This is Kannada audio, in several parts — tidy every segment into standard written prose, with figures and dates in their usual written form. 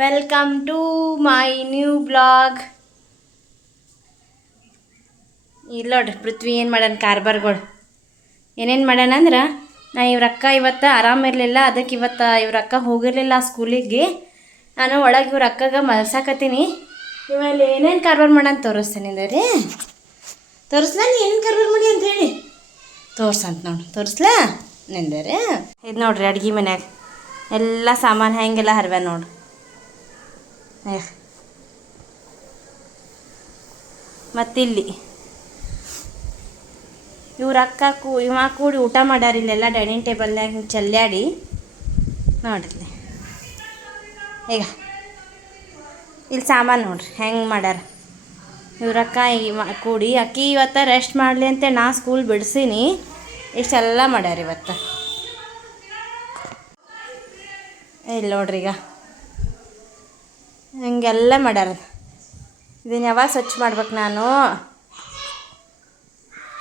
Welcome to my new blog. ಇಲ್ಲಿ ನೋಡ್ರಿ ಪೃಥ್ವಿ ಏನು ಮಾಡ್ಯಾನ ಕಾರ್ಬಾರ್ಗಳು ಏನೇನು ಮಾಡ್ಯಾನ ಅಂದ್ರೆ ಇವ್ರ ಅಕ್ಕ ಇವತ್ತು ಆರಾಮಿರಲಿಲ್ಲ, ಅದಕ್ಕೆ ಇವತ್ತು ಇವ್ರ ಅಕ್ಕ ಹೋಗಿರಲಿಲ್ಲ ಸ್ಕೂಲಿಗೆ. ನಾನು ಒಳಗೆ ಇವ್ರ ಅಕ್ಕಗೆ ಮಲ್ಸಾಕತ್ತೀನಿ. ಇವೆಲ್ಲ ಏನೇನು ಕಾರ್ಬಾರ್ ಮಾಡಂತ ತೋರಿಸ್ತೀನಿ ರೀ. ತೋರಿಸ್ಲಾ ನೀ ಏನೇನು ಕಾರ್ಬಾರ್ ಮಾಡಿ ಅಂತ ಹೇಳಿ ತೋರ್ಸಂತ ನೋಡಿ. ತೋರಿಸ್ಲಾ ನಿಂದರೆ ಇದು ನೋಡ್ರಿ ಅಡ್ಗೆ ಮನ್ಯಾಗ ಎಲ್ಲ ಸಾಮಾನು ಹೆಂಗೆಲ್ಲ ಹರಿವ ನೋಡ್ರಿ. ಮತ್ತಿಲ್ಲಿ ಇವ್ರ ಅಕ್ಕ ಇವ ಕೂಡಿ ಊಟ ಮಾಡ್ಯಾರ. ಇಲ್ಲೆಲ್ಲ ಡೈನಿಂಗ್ ಟೇಬಲ್ನಾಗ ಹಿಂಗೆ ಚೆಲ್ಲಾಡಿ ನೋಡ್ರಿ. ಈಗ ಇಲ್ಲಿ ಸಾಮಾನು ನೋಡ್ರಿ ಹೆಂಗೆ ಮಾಡ್ಯಾರ ಇವ್ರಕ್ಕ ಕೂಡಿ. ಅಕ್ಕಿ ಇವತ್ತು ರೆಸ್ಟ್ ಮಾಡಲಿ ಅಂತ ನಾ ಸ್ಕೂಲ್ ಬಿಡ್ಸೀನಿ. ಇಷ್ಟೆಲ್ಲ ಮಾಡ್ಯಾರ ಇವತ್ತು. ಇಲ್ಲಿ ನೋಡ್ರಿ ಈಗ ಹಿಂಗೆಲ್ಲ ಮಾಡ್ಯಾರ. ಇದನ್ನು ಯಾವಾಗ ಸ್ವಚ್ಛ ಮಾಡ್ಬೇಕು ನಾನು.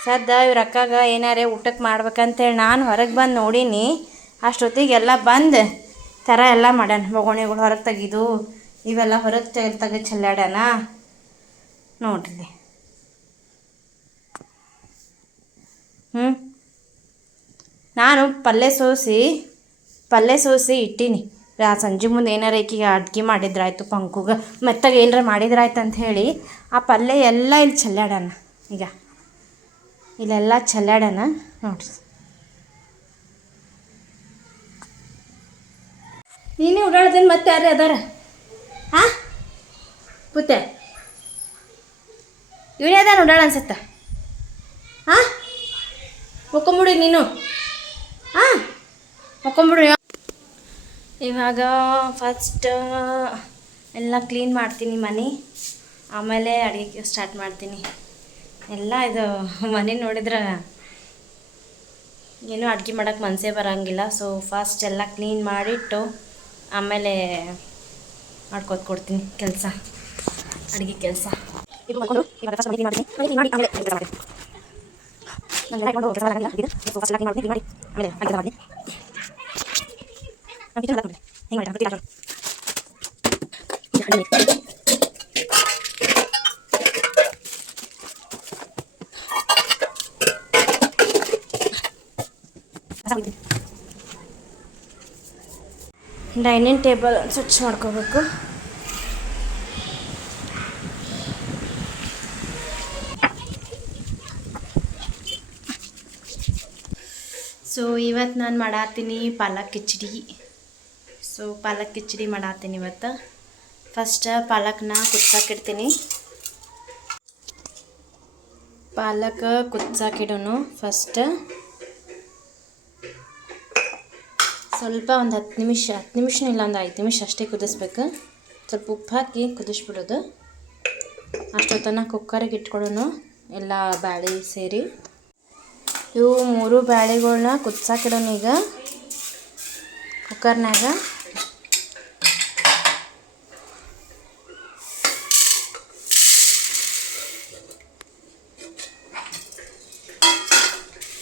ಸದ್ದ ಇವ್ರ ಅಕ್ಕಾಗ ಏನಾರೇ ಊಟಕ್ಕೆ ಮಾಡ್ಬೇಕಂತೇಳಿ ನಾನು ಹೊರಗೆ ಬಂದು ನೋಡೀನಿ. ಅಷ್ಟೊತ್ತಿಗೆಲ್ಲ ಬಂದು ಥರ ಎಲ್ಲ ಮಾಡ್ಯಾನ. ಬೊಗಣಿಗಳು ಹೊರಗೆ ತೆಗಿದು ಇವೆಲ್ಲ ಹೊರಗೆ ತೆಗೆದು ಚೆಲ್ಲಾಡ್ಯಾನ ನೋಡ್ರಿ. ನಾನು ಪಲ್ಯ ಸೋಸಿ ಇಟ್ಟೀನಿ. ಸಂಜೆ ಮುಂದೆ ಏನಾರ ಈಕಿಗೆ ಅಡ್ಗೆ ಮಾಡಿದ್ರಾಯ್ತು, ಪಂಕುಗೆ ಮೆತ್ತಾಗ ಏನಾರ ಮಾಡಿದ್ರಾಯ್ತು ಅಂತ ಹೇಳಿ ಆ ಪಲ್ಯ ಎಲ್ಲ ಇಲ್ಲಿ ಚೆಲ್ಲಾಡ್ಯಾನ. ಈಗ ಇಲ್ಲೆಲ್ಲ ಚೆಲ್ಲಾಡ್ಯಾನ ನೋಡ್ರಿ. ನೀನೇ ಓಡಾಡ್ದೇನು ಮತ್ತೆ ಯಾರೇ ಅದಾರ? ಹಾಂ ಪುತ್ತೆ ಇವನೇ ಅದಾನ ಓಡಾಡ ಅನ್ಸತ್ತ. ಹಾಂ ಮುಕ್ಕೊಂಬಿಡಿ ನೀನು. ಹಾಂ ಮುಕ್ಕೊಂಬಿಡಿ. ಇವಾಗ ಫಸ್ಟ್ ಎಲ್ಲ ಕ್ಲೀನ್ ಮಾಡ್ತೀನಿ ಮನೆ, ಆಮೇಲೆ ಅಡುಗೆ ಸ್ಟಾರ್ಟ್ ಮಾಡ್ತೀನಿ. ಎಲ್ಲ ಇದು ಮನೆ ನೋಡಿದ್ರೆ ಏನೂ ಅಡುಗೆ ಮಾಡೋಕ್ಕೆ ಮನಸ್ಸೇ ಬರೋಂಗಿಲ್ಲ. ಸೊ ಫಸ್ಟ್ ಎಲ್ಲ ಕ್ಲೀನ್ ಮಾಡಿಟ್ಟು ಆಮೇಲೆ ಮಾಡ್ಕೊತ ಕೊಡ್ತೀನಿ ಕೆಲಸ, ಅಡುಗೆ ಕೆಲಸ. ಡೈನಿಂಗ್ ಟೇಬಲ್ ಸ್ವಚ್ಛ ಮಾಡ್ಕೋಬೇಕು. ಸೊ ಇವತ್ತು ನಾನು ಮಾಡಾತೀನಿ ಪಾಲಕ್ ಕಿಚಡಿ. ಪಾಲಕ್ ಕಿಚಡಿ ಮಾಡಾತೀನಿ ಇವತ್ತು. ಫಸ್ಟ್ ಪಾಲಕ್ನ ಕುದ್ಸಾಕಿಡ್ತೀನಿ. ಪಾಲಕ್ ಕುದ್ಸಾಕಿಡೋನು. ಫಸ್ಟ್ ಸ್ವಲ್ಪ ಒಂದು 10 ನಿಮಿಷ ಇಲ್ಲ, ಒಂದು 5 ನಿಮಿಷ ಅಷ್ಟೇ ಕುದಿಸ್ಬೇಕು. ಸ್ವಲ್ಪ ಉಪ್ಪು ಹಾಕಿ ಕುದಿಸ್ಬಿಡೋದು. ಅಷ್ಟೊತ್ತನ ಕುಕ್ಕರಿಗೆ ಇಟ್ಕೊಳ್ಳೋನು ಎಲ್ಲ ಬ್ಯಾಳೆ ಸೇರಿ. ಇವು 3 ಬ್ಯಾಳೆಗಳ್ನ ಕುದ್ಸಾಕಿಡೋನು ಈಗ ಕುಕ್ಕರ್ನಾಗ.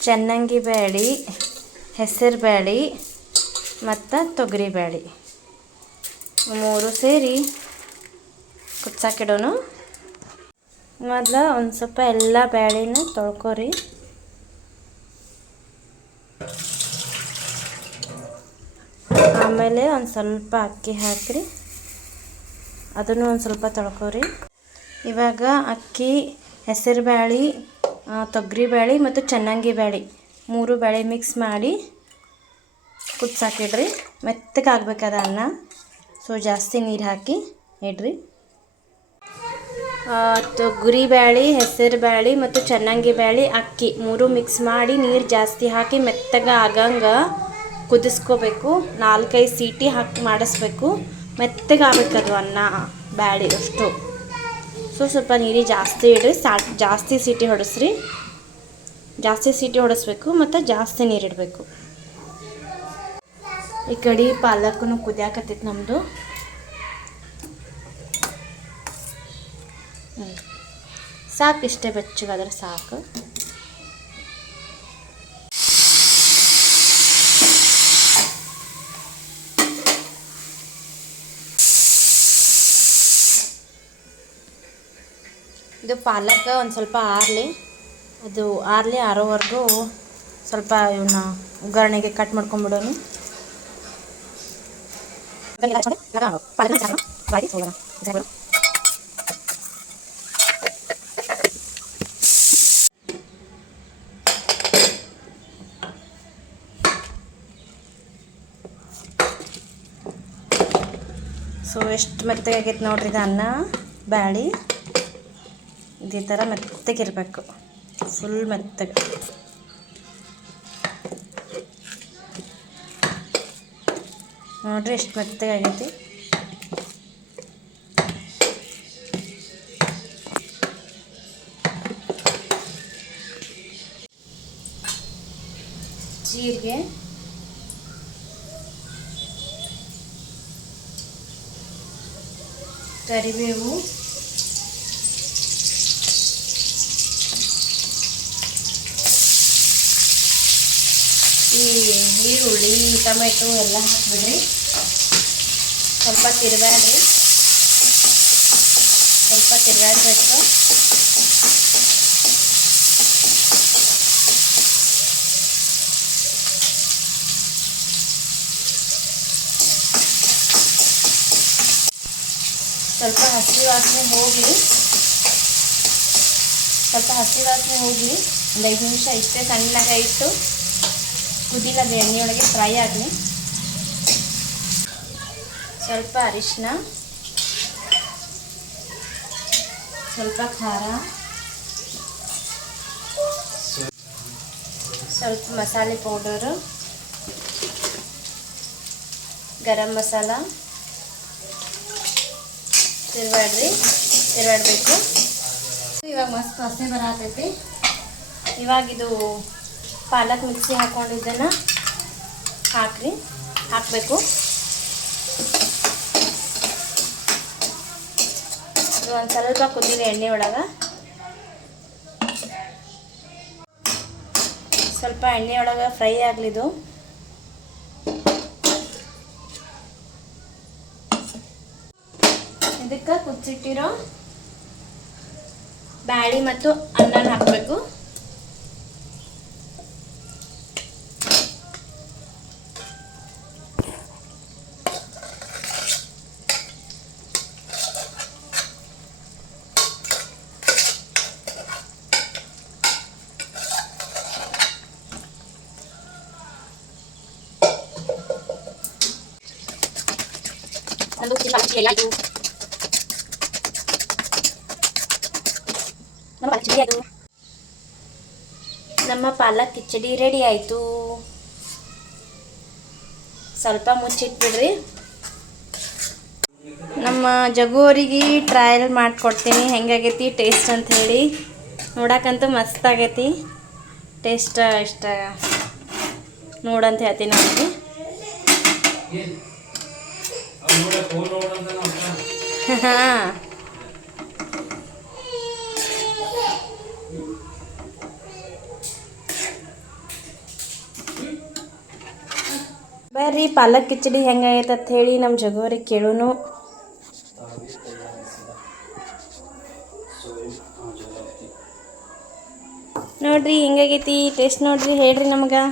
ಚನ್ನಂಗಿ ಬ್ಯಾಳೆ, ಹೆಸರು ಬ್ಯಾಳೆ ಮತ್ತು ತೊಗರಿ ಬ್ಯಾಳೆ 3 ಸೇರಿ ಕುದ್ಸಾಕಿಡೋನು. ಮೊದಲು ಒಂದು ಸ್ವಲ್ಪ ಎಲ್ಲ ಬ್ಯಾಳೆನ ತೊಳ್ಕೊರಿ. ಆಮೇಲೆ ಒಂದು ಸ್ವಲ್ಪ ಅಕ್ಕಿ ಹಾಕಿರಿ, ಅದನ್ನು ಒಂದು ಸ್ವಲ್ಪ ತೊಳ್ಕೊರಿ. ಇವಾಗ ಅಕ್ಕಿ, ಹೆಸರು ಬ್ಯಾಳೆ, ತೊಗರಿ ಬ್ಯಾಳೆ ಮತ್ತು ಚನ್ನಂಗಿ ಬ್ಯಾಳೆ 3 ಬ್ಯಾಳೆ ಮಿಕ್ಸ್ ಮಾಡಿ ಕುದ್ಸಾಕಿಡ್ರಿ. ಮೆತ್ತಗಾಗಬೇಕದ ಅನ್ನ. ಸೊ ಜಾಸ್ತಿ ನೀರು ಹಾಕಿ ಇಡ್ರಿ. ತೊಗರಿ ಬ್ಯಾಳೆ, ಹೆಸರು ಬ್ಯಾಳೆ ಮತ್ತು ಚನ್ನಂಗಿ ಬ್ಯಾಳೆ, ಅಕ್ಕಿ 3 ಮಿಕ್ಸ್ ಮಾಡಿ ನೀರು ಜಾಸ್ತಿ ಹಾಕಿ ಮೆತ್ತಗ ಆಗಂಗೆ ಕುದಿಸ್ಕೋಬೇಕು. 4-5 ಸೀಟಿ ಹಾಕಿ ಮಾಡಿಸ್ಬೇಕು. ಮೆತ್ತಗಾಗಬೇಕದು ಅನ್ನ ಬ್ಯಾಳೆ ಅಷ್ಟು. ಸೊ ಸ್ವಲ್ಪ ನೀರು ಜಾಸ್ತಿ ಇಡ್ರಿ. ಜಾಸ್ತಿ ಸೀಟಿ ಹೊಡೆಸ್ರಿ. ಜಾಸ್ತಿ ಸೀಟಿ ಹೊಡೆಸ್ಬೇಕು ಮತ್ತು ಜಾಸ್ತಿ ನೀರು ಇಡಬೇಕು. ಈ ಕಡೆ ಪಾಲಕ್ಕೂ ಕುದಿಯಾಕತ್ತೈತೆ ನಮ್ಮದು. ಸಾಕು, ಇಷ್ಟೇ ಬೆಚ್ಚಗಾದ್ರೆ ಸಾಕು. ಇದು ಪಾಲಕ್ ಒಂದು ಸ್ವಲ್ಪ ಆರಲಿ, ಅದು ಆರೋವರೆಗೂ ಸ್ವಲ್ಪ ಇವನ್ನ ಒಗ್ಗರಣೆಗೆ ಕಟ್ ಮಾಡ್ಕೊಂಬಿಡೋನು. ಸೊ ಎಷ್ಟು ಮೆತ್ತಗೆ ಆಗೈತೆ ನೋಡ್ರಿ ಇದು ಅನ್ನ ಬ್ಯಾಳಿ. ಇದೇ ಥರ ಮೆತ್ತಗಿರಬೇಕು, ಫುಲ್ ಮೆತ್ತಗೆ. ನೋಡ್ರಿ ಎಷ್ಟು ಮೆತ್ತಗೆ ಆಗೈತಿ. ಜೀರಿಗೆ, ಕರಿಬೇವು, ಈ ಈರುಳ್ಳಿ, ಟೊಮೆಟೊ ಎಲ್ಲ ಹಾಕಿಬಿಡ್ರಿ. ಸ್ವಲ್ಪ ತಿರುಗಾಡ್ರಿ, ಸ್ವಲ್ಪ ತಿರುಗಾಡಬೇಕು. ಸ್ವಲ್ಪ ಹಸಿ ವಾಸನೆ ಹೋಗಲಿ, ಒಂದು 5 ನಿಮಿಷ ಇಷ್ಟೇ ಸಣ್ಣಗೆ ಇಟ್ಟು ಕುದಿಲಾಗ ಎಣ್ಣೆಯೊಳಗೆ ಫ್ರೈ ಆಗಲಿ. ಸ್ವಲ್ಪ ಅರಿಶಿನ, ಸ್ವಲ್ಪ ಖಾರ, ಸ್ವಲ್ಪ ಮಸಾಲೆ ಪೌಡರು, ಗರಂ ಮಸಾಲ ತಿರುವಾಡಬೇಕು. ಇವಾಗ ಮಸ್ತ್ ವಾಸನೆ ಬರತೈತಿ. ಇವಾಗಿದು ಪಾಲಕ್ ಮಿಕ್ಸಿ ಹಾಕ್ಕೊಂಡಿದ್ದನ್ನು ಹಾಕಬೇಕು. ಇದು ಒಂದು ಸ್ವಲ್ಪ ಕುದಿಲಿ ಎಣ್ಣೆ ಒಳಗೆ. ಸ್ವಲ್ಪ ಎಣ್ಣೆ ಒಳಗೆ ಫ್ರೈ ಆಗಲಿದು. ಇದಕ್ಕೆ ಕುದಿಸಿಟ್ಟಿರೋ ಬ್ಯಾಳಿ ಮತ್ತು ಅನ್ನನ ಹಾಕಬೇಕು. ನಮ್ಮ ಪಾಲಕ್ ಕಿಚಡಿ ರೆಡಿ ಆಯಿತು. ಸ್ವಲ್ಪ ಮುಚ್ಚಿಟ್ಬಿಡ್ರಿ. ನಮ್ಮ ಜಗುವರಿಗೆ ಟ್ರಯಲ್ ಮಾಡಿಕೊಡ್ತೀನಿ ಹೆಂಗಾಗೈತಿ ಟೇಸ್ಟ್ ಅಂತ ಹೇಳಿ. ನೋಡಕ್ಕಂತೂ ಮಸ್ತ್ ಆಗೈತಿ. ಟೇಸ್ಟ್ ಇಷ್ಟ ನೋಡಂತ ಹೇಳ್ತೀನಿ ಅವನಿಗೆ. ಹಾಂ, ಬರ್ರಿ ಪಾಲಕ್ ಕಿಚಡಿ ಹೆಂಗಾಗೈತೆ ಅಂತ ಹೇಳಿ ನಮ್ಮ ಜಗುವರಿಗೆ ಕೇಳೋನು. ನೋಡ್ರಿ ಹೆಂಗಾಗೈತಿ ಟೇಸ್ಟ್, ನೋಡ್ರಿ ಹೇಳ್ರಿ ನಮಗೆ.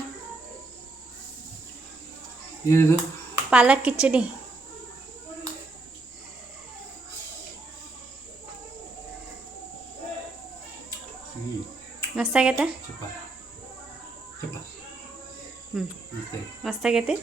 ಪಾಲಕ್ ಕಿಚಡಿ ಮಸ್ತಾಗೈತೆ. ಮಸ್ತಾಗೈತಿ.